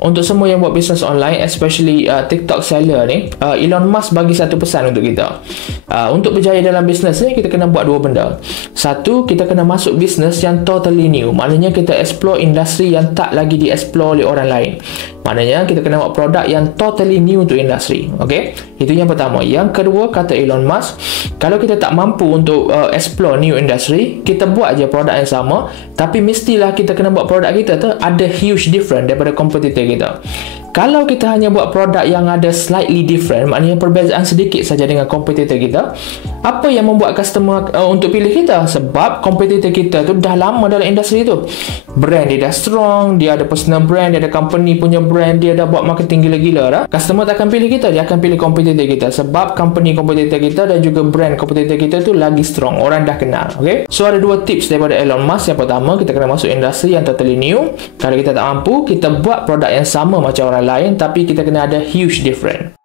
Untuk semua yang buat bisnes online, especially TikTok seller ni, Elon Musk bagi satu pesan untuk kita. Untuk berjaya dalam bisnes ni, kita kena buat dua benda. Satu, kita kena masuk bisnes yang totally new. Maknanya kita explore industri yang tak lagi di-explore oleh orang lain. Maknanya kita kena buat produk yang totally new to industri. Okay? Itu yang pertama. Yang kedua, kata Elon Musk, kalau kita tak mampu untuk explore new industry, kita buat je produk yang sama, tapi mestilah kita kena buat produk kita tu ada huge different daripada kompetitor kita. Kalau kita hanya buat produk yang ada slightly different, maknanya perbezaan sedikit saja dengan kompetitor kita, apa yang membuat customer untuk pilih kita? Sebab kompetitor kita tu dah lama dalam industri tu. Brand dia dah strong, dia ada personal brand, dia ada company punya brand, dia dah buat marketing gila-gila dah. Customer tak akan pilih kita, dia akan pilih kompetitor kita. Sebab company kompetitor kita dan juga brand kompetitor kita tu lagi strong. Orang dah kenal. Okay? So ada dua tips daripada Elon Musk. Yang pertama, kita kena masuk industri yang totally new. Kalau kita tak mampu, kita buat produk yang sama macam orang lain, tapi kita kena ada huge difference.